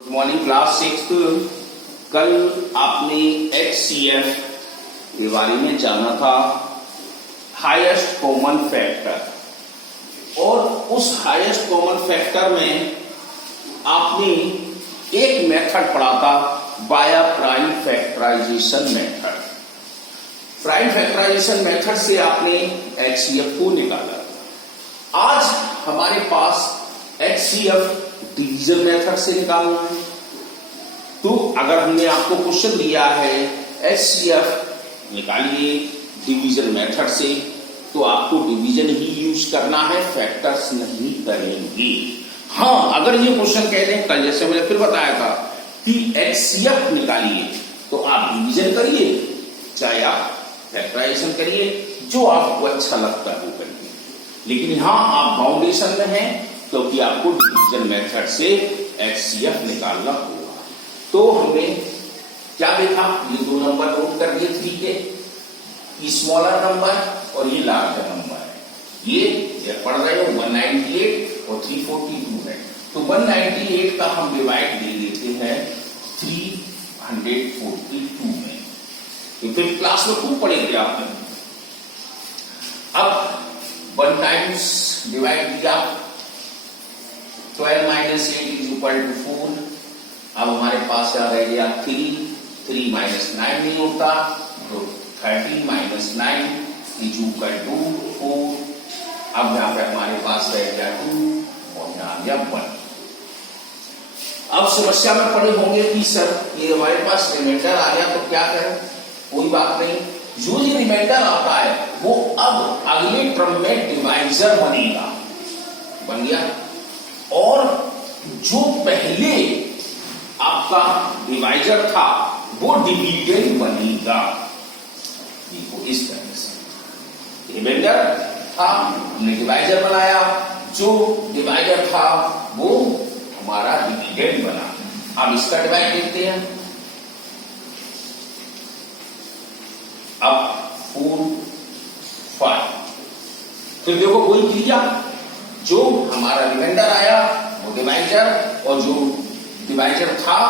Good morning class 6। कल आपने HCF के बारे में जाना था, हाईएस्ट कॉमन फैक्टर। और उस हाईएस्ट कॉमन फैक्टर में आपने एक मेथड पढ़ा था, by prime factorization method. Prime factorization method से आपने HCF को निकाला। आज हमारे पास HCF डिवीजन मेथड से निकालना है। तो अगर हमने आपको क्वेश्चन दिया है HCF निकालिए डिवीजन मेथड से, तो आपको डिवीजन ही यूज करना है, फैक्टर्स नहीं करेंगे। हाँ, अगर ये क्वेश्चन कह दें कल जैसे मैंने फिर बताया था कि HCF निकालिए, तो आप डिवीजन करिए, चाहे आप फैक्टराइजेशन करिए, जो आपको अच्छा लगता है वो करिए। लेकिन यहां आप बाउंडेशन में हैं, क्योंकि आपको डिवीजन मेथड से HCF निकालना होगा। तो हमने क्या देखा, ये दो नंबर नोट कर दिए 3 के, ये स्मॉलर नंबर और ये लार्जर नंबर है। ये पढ़ रहे हो 198 और 342 है। तो 198 का हम डिवाइड दे देते हैं 342 में। तो फिर क्लास में खूब पढ़ेंगे आपने। अब 1 टाइम्स डिवाइड दिया, 12 माइनस 8 इज इक्वल टू 4। अब हमारे पास क्या रह गया 3 माइनस 9 नहीं होता, तो 13 माइनस 9 इज इक्वल टू 4। अब यहाँ पे हमारे पास रह गया 2 और यहाँ आ गया 1। अब समस्या में पड़े होंगे कि सर ये हमारे पास रिमाइंडर आ गया तो क्या करें। कोई बात नहीं, जो ये रिमाइंडर आता है वो अब अगले टर्म में डिवाइजर बनेगा, बन गया। और जो पहले आपका डिवाइजर था वो डिविडेंड बनेगा। देखो इस तरह से रिमाइंडर था, हमने डिवाइजर बनाया, जो डिवाइजर था वो हमारा डिविडेंड बना। अब इसका डिवाइड देखते हैं। अब 4 5, तो देखो वही क्रिया, जो हमारा रिमाइंडर आया वो डिवाइजर, और जो डिवाइजर था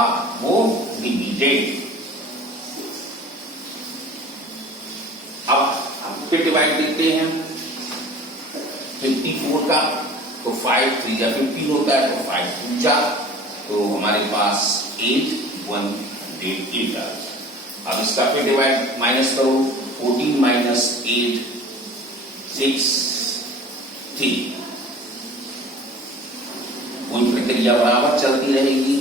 वो डिविडेंड। अब हम फिर डिवाइड देते हैं 54 का, तो 5 3 जा 15 होता है, तो 5 2 जा, तो हमारे पास 8 108 आ। अब इसका फिर डिवाइड माइनस करो, 14 माइनस 8 6 3। वही प्रक्रिया बराबर चलती रहेगी।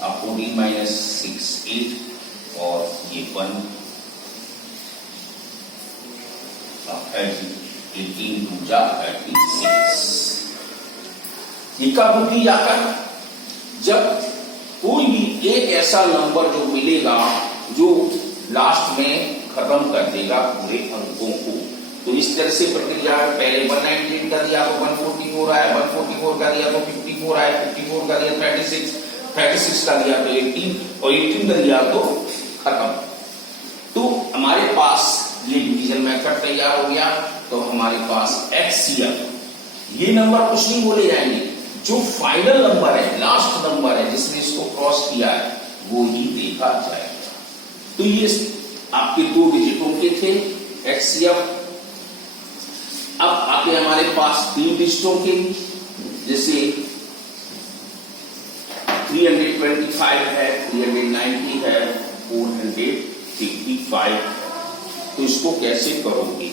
अब 14 माइनस 6 8 और ये 1। अब 18 2 जा 36। ये कब होगी आकर, जब कोई भी एक ऐसा नंबर जो मिलेगा जो लास्ट में खत्म कर देगा पूरे अंकों को। तो इस तरह से प्रक्रिया है। पहले 198 का दिया तो 144 आया, 144 का दिया तो 54 आया, 54 का दिया 36, 36 का दिया तो 18 और 18 का दिया तो खत्म। तो हमारे पास ये डिवीजन मेथड तैयार हो गया। तो हमारे पास HCF ये नंबर कुछ नहीं बोले जाएंगे, जो फाइनल नंबर है, लास्ट नंबर है जिसने इसको क्रॉस किया है, वो ही देखा जाएगा। तो ये आपके 2 डिजिटों के थे HCF। अब आके हमारे पास 3 डिजिटों के, जैसे 325 है, 390 है, 455 है। तो इसको कैसे करोगे।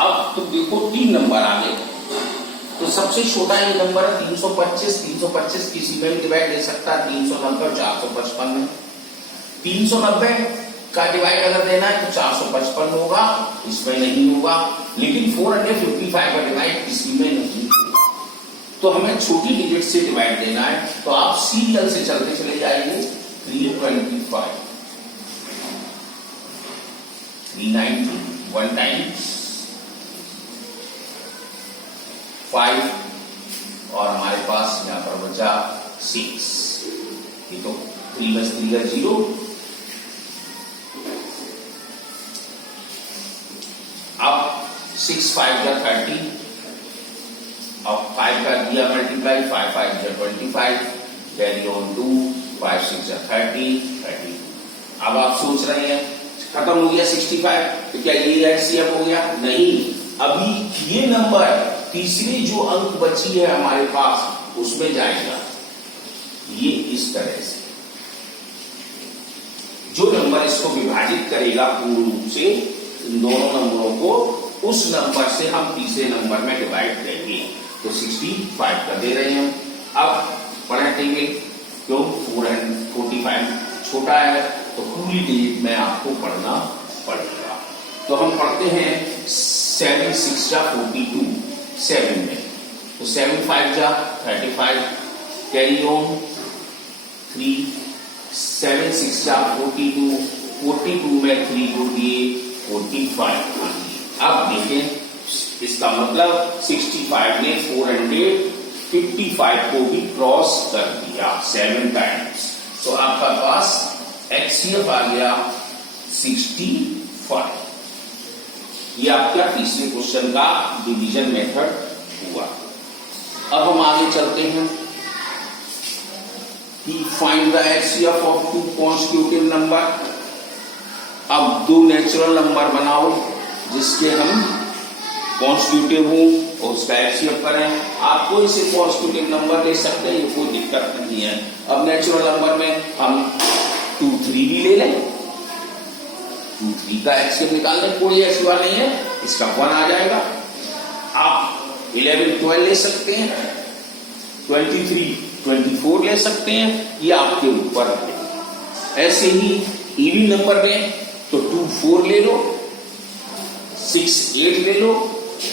अब तो देखो 3 नंबर आ गए। तो सबसे छोटा ये नंबर है 325। 325 किसी में भी डिवाइड दे सकता है, 390 और 455 में। 390 का डिवाइड अगर देना है तो 455 होगा, इसमें नहीं होगा। लेकिन 455 का डिवाइड किसी में नहीं, तो हमें छोटी डिजिट से डिवाइड देना है। तो आप सीरियल से चलते चले जाएंगे। 325, 390, 1 टाइम्स 5, और हमारे पास यहां पर बचा 6। ये तो 3 + 3 = 0। अब 6 × 5 = 30, अब 5 का दिया मल्टीप्लाई, 5 × 5 = 25, कैरी ऑन 2, 5 × 6 = 30। अब आप सोच रहे हैं खत्म हो गया 65, तो क्या ये एचसीएफ हो गया? नहीं, अभी ये नंबर तीसरी जो अंक बची है हमारे पास उसमें जाएगा। ये इस तरह से जो नंबर इसको विभाजित करेगा पूर्ण रूप से इन दोनों नंबरों को, उस नंबर से हम तीसरे नंबर में डिवाइड करेंगे। तो 65 का दे रहे हैं। अब पढ़ेंगे क्यों 445 छोटा है, तो पूरी डिजिट में आपको पढ़ना पड़ेगा। तो हम पढ़ते हैं 7 × 6 = 42, 7 में, तो 7 × 5 = 35, कैरी ऑन 3, 7 × 6 = 42, 42 में 3 जोड़ दिए 45। अब देखें इसका मतलब 65 ने 455 को भी क्रॉस कर दिया 7 टाइम्स। तो आपका पास एचसीएफ आ गया 65। ये आपका तीसरे क्वेश्चन का डिवीजन मेथड हुआ। अब हम आगे चलते हैं कि find the HCF of 2 constitutive number. अब 2 नेचुरल नंबर बनाओ जिसके हम कॉन्स्टिट्यूटिव हो और उसका एचसीएफ करें। आप कोई से कॉन्स्टिट्यूटिव नंबर ले सकते हैं, ये कोई दिक्कत नहीं है। अब नेचुरल नंबर में हम 2, 3 भी ले लें, 2, 3 का एचसीएफ निकालने कोई ऐसी बात नहीं है, इसका 1 आ जाएगा। आप 11, 12 ले सकते हैं, 23, 24 ले सकते हैं, ये आपके ऊपर है। ऐसे ही इवन नंबर में तो 2, 4 ले लो, 6, 8 ले लो,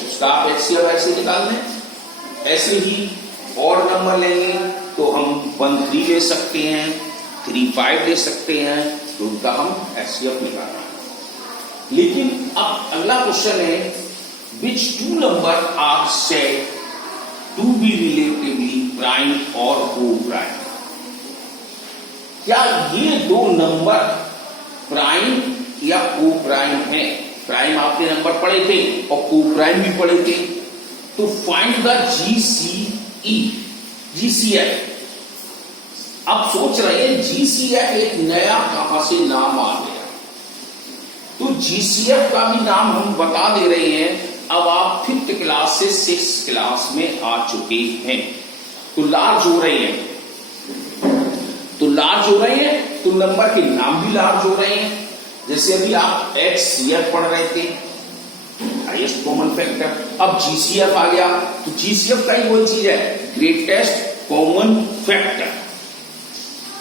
उसका आप एचसीएफ ऐसे निकाल लें। ऐसे ही और नंबर लेंगे तो हम 1, 3 ले सकते हैं, 3, 5 ले सकते हैं, तो उनका हम एचसीएफ निकालना। लेकिन अब अगला क्वेश्चन है which 2 number are said to be relatively prime और को प्राइम। क्या ये 2 नंबर प्राइम या को प्राइम है? प्राइम आपके नंबर पढ़े थे और को प्राइम भी पढ़े थे। तो फाइंड द जीसीएफ। अब सोच रहे हैं जीसीएफ एक नया कहां से नाम आ गया, तो जीसीएफ का भी नाम हम बता दे रहे हैं। अब आप 5th क्लास से 6th क्लास में आ चुके हैं, तो लार्ज हो रहे हैं, तो नंबर के नाम भी लार्ज हो रहे हैं। जैसे अभी आप एचसीएफ पढ़ रहे थे, हाईएस्ट कॉमन फैक्टर, अब जीसीएफ आ गया, तो जीसीएफ का ही वही चीज है, ग्रेटेस्ट कॉमन फैक्टर।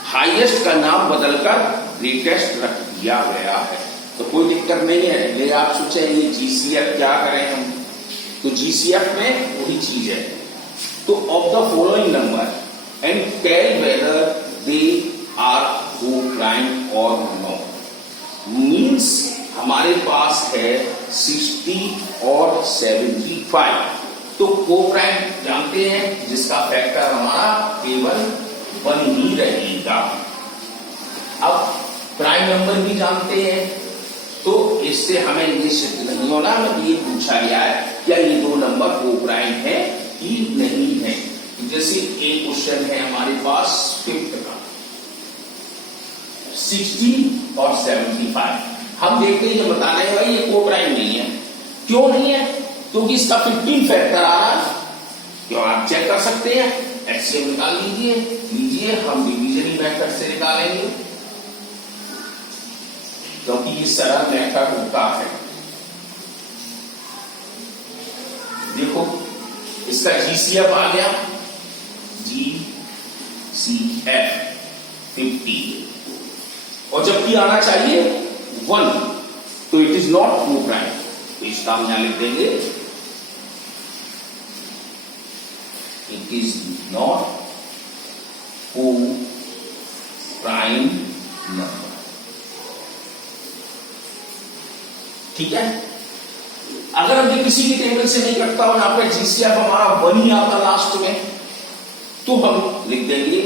हाईएस्ट का नाम बदलकर ग्रेटेस्ट रख दिया गया है, तो कोई दिक्कत नहीं है। ले आप सोचे ये जीसीएफ क्या करें हम, तो जीसीएफ में वही चीज है। तो of the following number and tell whether they are coprime और नो। मीन्स हमारे पास है 60 और 75, तो को प्राइम जानते हैं जिसका फैक्टर हमारा केवल 1 ही रहेगा। अब प्राइम नंबर भी जानते हैं, तो इससे हमें ये सिद्ध नहीं होना, मतलब ये पूछा गया है क्या ये 2 नंबर को प्राइम है कि नहीं है। जैसे एक क्वेश्चन है हमारे पास 5th का 60 और 75, हम देखते हैं बताना है भाई ये को प्राइम नहीं है। क्यों नहीं है? क्योंकि इसका 15 फैक्टर आ रहा है। क्यों, आप चेक कर सकते हैं, एचसीएफ निकाल लीजिए, हम डिवीजन मेथड से निकालेंगे क्योंकि ये सरल मेथड होता है। देखो इसका जीसीएफ आ गया, जीसीएफ 50, और जबकि आना चाहिए 1, तो इट इज नॉट को प्राइम। तो इसका हम यहां लिख देंगे, इट इज नॉट को प्राइम नंबर। ठीक है, अगर अभी किसी भी टेबल से नहीं कटता और यहाँ पे जीसीएफ हमारा 1 ही आता लास्ट में, तो हम लिख देंगे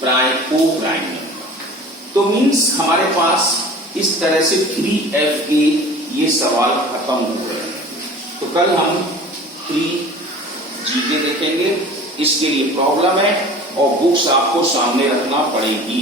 को प्राइम नंबर। तो मीन्स हमारे पास इस तरह से 3f के ये सवाल खत्म हो गए हैं। तो कल हम 3 जीके देखेंगे, इसके लिए प्रॉब्लम है और बुक्स आपको सामने रखना पड़ेगी।